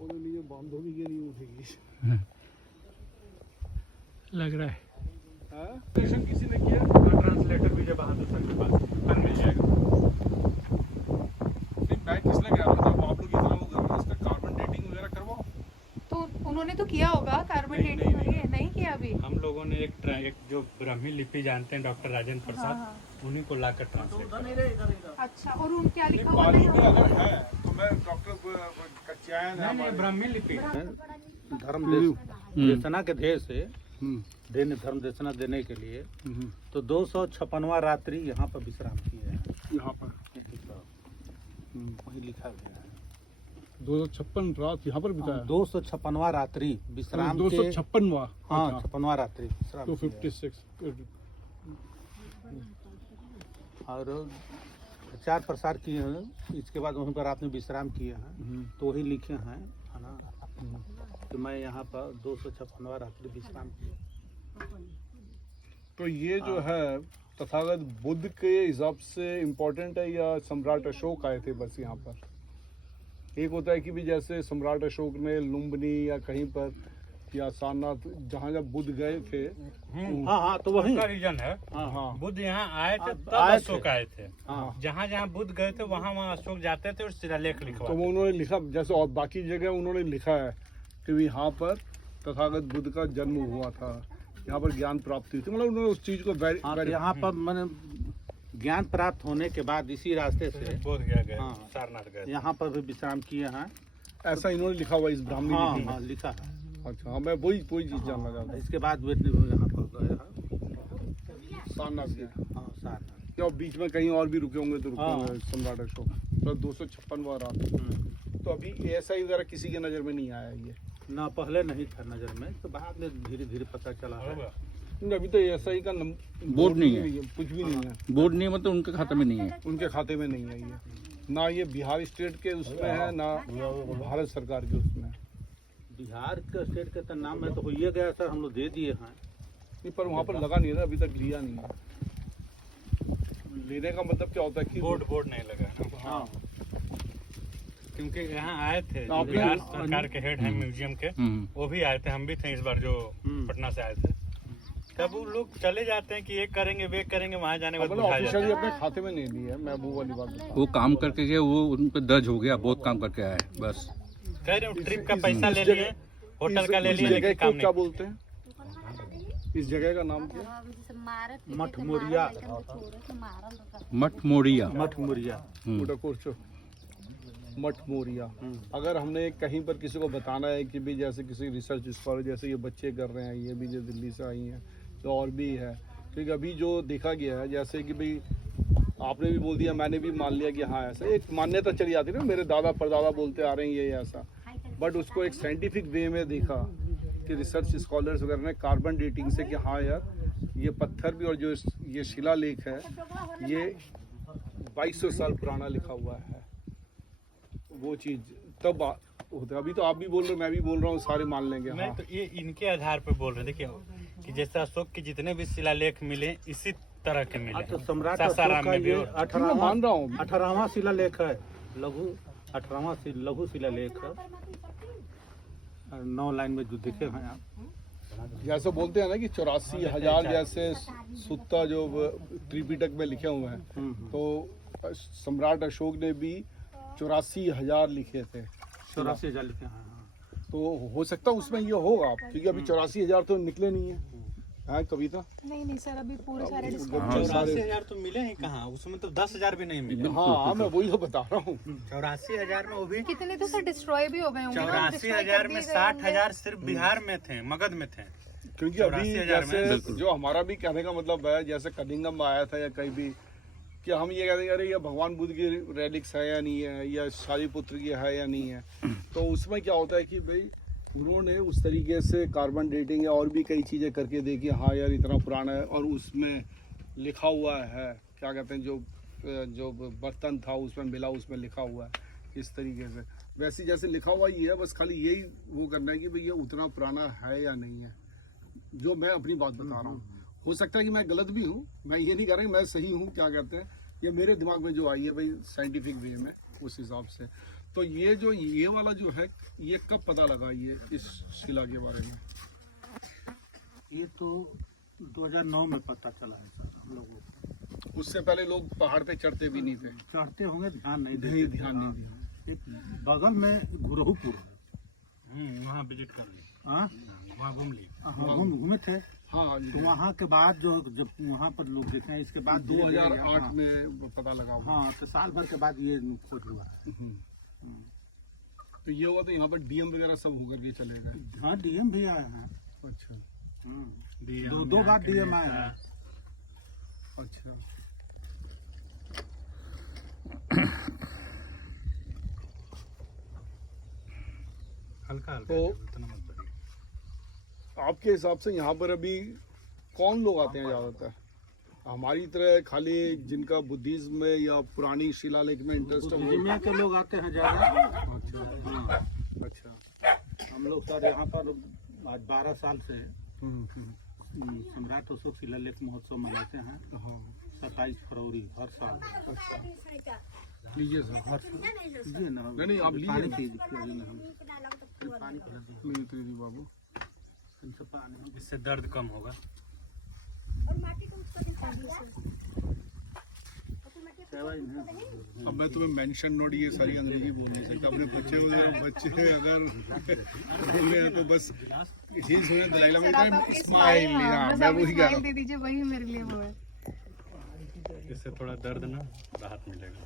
बांधोगी कि नहीं उठेगी लग रहा है। किसी ने किया ट्रांसलेटर भी जब बहादुर सर के पास फन मिल जाएगा। नहीं, मैं किसने कह रहा हूँ जब आप लोग इतना वो कर रहे हैं इसका कार्बन डेटिंग वगैरह करवाओ। तो उन्होंने तो किया होगा कार्बन डेटिंग नहीं किया अभी। हम लोगों ने एक जो ब्राह्मी लिपि जानते हैं डॉक्टर राजेंद्र प्रसाद, उन्हीं को लाकर ट्रांसलेट किया। अच्छा, और उन क्या लिखा हुआ पाली में है? अगर है तो मैं डॉक्टर कच्चायन है नहीं, ब्राह्मी लिपि धर्म देशना के ध्येय से देने धर्म देशना देने के लिए तो 256वां रात्रि यहाँ पर विश्राम किए हैं। यहाँ पर वही लिखा गया है 256 रात यहाँ पर बिताया। 256वां रात्रि विश्राम के 256वां हाँ 56वां रात्रि विश्राम किया है। 256 और प्रचार प्रसार किए हैं, इसके बाद वहीं पर रात में विश्राम किए हैं तो वही लिखे हैं है ना कि मैं यहाँ पर 256वां रात्रि विश्राम किया। तो ये जो है तथागत बुद्ध के हिसाब से इम्पोर्टेंट है या सम्राट अशोक आए थे बस यहाँ पर? एक होता है कि भी जैसे सम्राट अशोक ने लुम्बिनी या कहीं पर या सारनाथ जहाँ जब बुद्ध गए थे हाँ हाँ तो वही का रीजन है। हाँ हाँ बुद्ध यहाँ आए थे तब आए अशोक थे। आए थे। हाँ जहाँ जहाँ बुद्ध गए थे वहाँ वहाँ अशोक जाते थे और शिलालेख तो लिखवा। वो उन्होंने लिखा जैसे और बाकी जगह उन्होंने लिखा है कि यहाँ पर तथागत बुद्ध का जन्म हुआ था, यहाँ पर ज्ञान प्राप्ति हुई थी, मतलब उन्होंने उस चीज को हाँ, तो यहाँ पर मैंने ज्ञान प्राप्त होने के बाद इसी रास्ते से बोध गया गए, हाँ। सारनाथ गए। यहाँ पर भी विश्राम किए हैं। ऐसा इन्होंने लिखा हुआ इस ब्राह्मणी हाँ लिपि में। हाँ लिखा है। अच्छा हाँ, मैं वही चीज जानना चाहता हूँ। इसके बाद वे यहाँ पर गए हैं सारनाथ गए हाँ सारनाथ। या बीच में कहीं और भी रुके होंगे तो रुके हाँ। होंगे सम्राट अशोक। तो 256वां रात। तो अभी ASI वगैरह किसी के नजर में नहीं आया ये? ना पहले नहीं था नजर में, तो बाद में धीरे धीरे पता चला है। नहीं, अभी तो ASI का बोर्ड नहीं है। कुछ भी नहीं है बोर्ड नहीं मतलब उनके खाते में नहीं है। उनके खाते में नहीं है ये। ना ये बिहार स्टेट के उसमें है ना भारत सरकार के उसमें है। बिहार के स्टेट के तो नाम में तो हो ही गया सर, हम लोग दे दिए हैं। नहीं, पर वहाँ पर लगा नहीं है ना, अभी तक लिया नहीं है। लेने का मतलब क्या होता है कि बोर्ड नहीं लगा है ना। हाँ क्योंकि यहाँ आए थे आप भी- बिहार सरकार के हेड हैं म्यूजियम के, वो भी आए थे, हम भी थे इस बार जो पटना से आए थे। तब वो लोग चले जाते हैं कि ये करेंगे वे करेंगे, वहाँ जाने के बाद मतलब बुझा जाता ऑफिशियली है। अपने खाते में नहीं लिया है। मैं वो वाली बात बता वो काम करके गए, वो उन पे दर्ज हो गया, बहुत काम करके आए बस। कह रहे हूँ ट्रिप का पैसा ले लिए, होटल का ले लिए, जगह लेकिन को काम क्या नहीं। बोलते हैं? इस जगह का नाम क्या? मठमोरिया मठमोड़िया। मठमोरिया पूरा कोर्चो मठ मोरिया। अगर हमने कहीं पर किसी को बताना है कि भी जैसे किसी रिसर्च स्कॉलर जैसे ये बच्चे कर रहे हैं, ये भी जो दिल्ली से आई हैं तो और भी है, क्योंकि अभी जो देखा गया है जैसे कि भाई आपने भी बोल दिया, मैंने भी मान लिया कि हाँ ऐसा एक मान्यता चली आती है ना, मेरे दादा परदादा बोलते आ रहे हैं ये ऐसा, बट उसको एक साइंटिफिक वे में देखा कि रिसर्च स्कॉलर्स वगैरह ने कार्बन डेटिंग से कि हाँ यार ये पत्थर भी और जो ये शिलालेख है ये 2200 साल पुराना लिखा हुआ है। वो चीज तब होता है। अभी तो आप भी बोल रहे हो, मैं भी बोल रहा हूँ, सारे मान लेंगे। नहीं हाँ तो ये इनके आधार पर बोल रहे हैं। देखिए कि जैसे अशोक के जितने भी शिलालेख मिले इसी तरह के मिले। तो सम्राट अशोक सासाराम का में भी ये और- 18वां मान रहा हूँ। 18वां शिलालेख है, लघु 18वां लघु शिलालेख है। 9 लाइन में जो दिखे हैं आप, जैसे बोलते हैं ना कि 84,000 जैसे सुत्ता जो त्रिपिटक में लिखे हुए हैं, तो सम्राट अशोक ने भी 84,000 लिखे थे। 84,000 लिखे हैं। तो हो सकता है उसमें ये होगा, क्योंकि अभी 84,000 तो निकले नहीं है। हाँ कविता? नहीं सर, अभी पूरे सारे जब डिस्काउंट। सारे 84,000 तो मिले ही कहाँ, उसमें तो 10,000 भी नहीं मिले। हाँ मैं वही तो बता रहा हूँ। 84,000 में वो भी कितने तो सर डिस्ट्रॉय भी हो गए होंगे ना? 84,000 में 60,000 सिर्फ बिहार में थे, मगध में थे। क्योंकि अभी 84,000 में जैसे जो हमारा भी कहने का मतलब है, जैसे कलिंगम में आया था या कहीं भी, कि हम ये कहते हैं अरे ये भगवान बुद्ध की रेलिक्स है या नहीं है, या शालिपुत्र की है या नहीं है, तो उसमें क्या होता है कि भाई उन्होंने उस तरीके से कार्बन डेटिंग या और भी कई चीज़ें करके देखी, हाँ यार इतना पुराना है, और उसमें लिखा हुआ है क्या कहते हैं जो बर्तन था उसमें मिला, उसमें लिखा हुआ है इस तरीके से। वैसे जैसे लिखा हुआ ही है, बस खाली यही वो करना है कि भाई ये उतना पुराना है या नहीं है। जो मैं अपनी बात बता रहा हूँ, हो सकता है कि मैं गलत भी हूँ, मैं ये नहीं कह रहा कि मैं सही हूँ, क्या कहते हैं, ये मेरे दिमाग में जो आई है भाई साइंटिफिक वे में, उस हिसाब से। तो ये वाला जो है ये कब पता लगा ये इस शिला के बारे में? ये तो 2009 में पता चला है सर हम लोगों को। उससे पहले लोग पहाड़ पे चढ़ते भी नहीं थे। चढ़ते होंगे, ध्यान नहीं नहीं, देते। ध्यान नहीं दिया। एक बगल में गुरहुपुर है, वहाँ विजिट कर ली, हाँ वहाँ घूम ली। हम घूमे थे। हाँ, तो वहाँ के बाद जो जब वहाँ पर लोग देखे हैं, इसके बाद 2008 में पता लगा हुआ। हाँ, तो साल भर के बाद ये खोज हुआ है। तो ये हुआ तो यहाँ पर डीएम वगैरह सब होकर के चले गए। हाँ, डीएम भी आए हैं। अच्छा दो बार डीएम आए हैं। अच्छा। हल्का हल्का तो इतना मत बढ़िए। आपके हिसाब से यहाँ पर अभी कौन लोग आते हैं ज़्यादातर? हमारी तरह खाली जिनका बुद्धिज्म में या पुरानी शिलालेख में इंटरेस्ट है वो? दुनिया के लोग आते हैं ज़्यादा। अच्छा। हाँ, अच्छा। हम लोग सर यहाँ पर आज 12 साल से सम्राट अशोक शिलालेख महोत्सव मनाते हैं। हाँ, 27 फरवरी हर साल। लीजिए सर। हर साल ये ना, नहीं, आप लीजिए। पानी पीजिए ना, हम पानी पिला दीजिए। नहीं त्रिदी बाबू। इनसे पानी इससे दर्द कम होगा। अब मैं तुम्हें मेंशन नोट ये सारी अंग्रेजी बोल नहीं सकता। अपने बच्चे अगर बोले हैं तो बस ही सुने दलाई लामा का स्माइल। हाँ, मैं वही कह रहा हूँ। दे दीजिए, वही मेरे लिए वो है। इससे थोड़ा दर्द ना राहत मिलेगा।